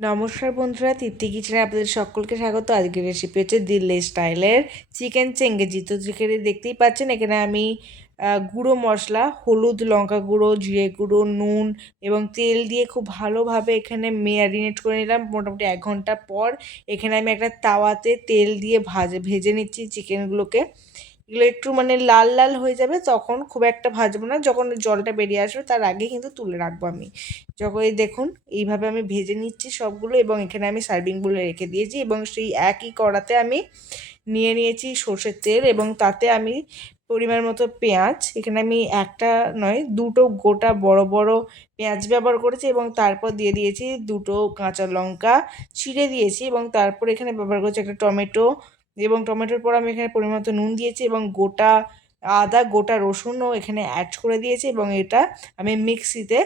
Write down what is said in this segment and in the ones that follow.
নমস্কার বন্ধুরা, তৃপ্তি কিচেনে আপনাদের সকলকে স্বাগত। আজকের রেসিপি হচ্ছে দিল্লি স্টাইলের চিকেন চেঙ্গেজি। তো যেখানে দেখতেই পাচ্ছেন এখানে আমি গুঁড়ো মশলা, হলুদ, লঙ্কা গুঁড়ো, জিরে গুঁড়ো, নুন এবং তেল দিয়ে খুব ভালোভাবে এখানে ম্যারিনেট করে নিলাম। মোটামুটি 1 ঘন্টা পর এখানে আমি একটা তাওয়াতে তেল দিয়ে ভেজে নিচ্ছি চিকেনগুলোকে। এগুলো একটু লাল লাল হয়ে যাবে, তখন খুব একটা ভাজবো না, যখন জলটা বেরিয়ে আসবে তার আগে কিন্তু তুলে রাখবো আমি। যখন এই দেখুন এইভাবে আমি ভেজে নিচ্ছি সবগুলো, এবং এখানে আমি সার্ভিং বলে রেখে দিয়েছি। এবং সেই একই কড়াতে আমি নিয়ে নিয়েছি সর্ষের তেল, এবং তাতে আমি পরিমাণ মতো পেঁয়াজ, এখানে আমি একটা নয় দুটো গোটা বড় বড় পেঁয়াজ ব্যবহার করেছি, এবং তারপর দিয়ে দিয়েছি দুটো কাঁচা লঙ্কা ছিঁড়ে দিয়েছি, এবং তারপর এখানে ব্যবহার করেছি একটা টমেটো, এবং টমেটোর পর আমি এখানে পরিমাণ মতো নুন দিয়েছি, এবং গোটা আদা, গোটা রসুনও এখানে অ্যাড করে দিয়েছি, এবং এটা আমি মিক্সিতে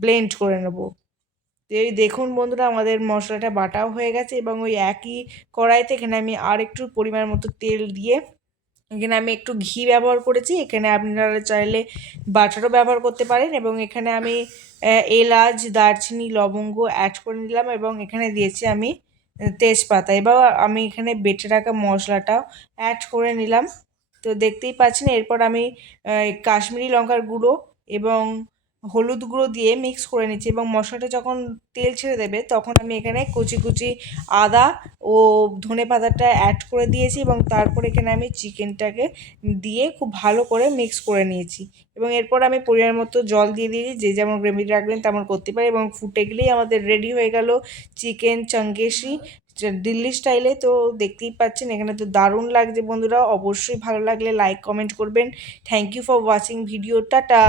ব্লেন্ড করে নেব। তো এই দেখুন বন্ধুরা, আমাদের মশলাটা বাটাও হয়ে গেছে, এবং ওই একই কড়াইতে এখানে আমি আর একটু পরিমাণ মতো তেল দিয়ে এখানে আমি একটু ঘি ব্যবহার করেছি। এখানে আপনারা চাইলে বাটারও ব্যবহার করতে পারেন, এবং এখানে আমি এলাচ, দারচিনি, লবঙ্গ অ্যাড করে নিলাম, এবং এখানে দিয়েছি আমি তেজপাতা। এবার আমি এখানে বেটে রাখা মশলাটাও অ্যাড করে নিলাম। তো দেখতেই পাচ্ছেন, এরপর আমি কাশ্মীরি লঙ্কার গুঁড়ো এবং হলুদ গুঁড়ো দিয়ে মিক্স করে নিচ্ছি, এবং মশলাটা যখন তেল ছেড়ে দেবে তখন আমি এখানে কুচি কুচি আদা ও ধনে পাতাটা অ্যাড করে দিয়েছি, এবং তারপর এখানে আমি চিকেনটাকে দিয়ে খুব ভালো করে মিক্স করে নিয়েছি, এবং এরপর আমি পরিমাণ মতো জল দিয়ে দিয়েছি। যে যেমন গ্রেভি রাখবেন তেমন করতে পারে, এবং ফুটে গেলেই আমাদের রেডি হয়ে গেল চিকেন চাঙ্গেসি দিল্লি স্টাইলে। তো দেখতেই পাচ্ছেন এখানে তো দারুণ লাগছে বন্ধুরা। অবশ্যই ভালো লাগলে লাইক কমেন্ট করবেন। Thank you for watching video. Tata.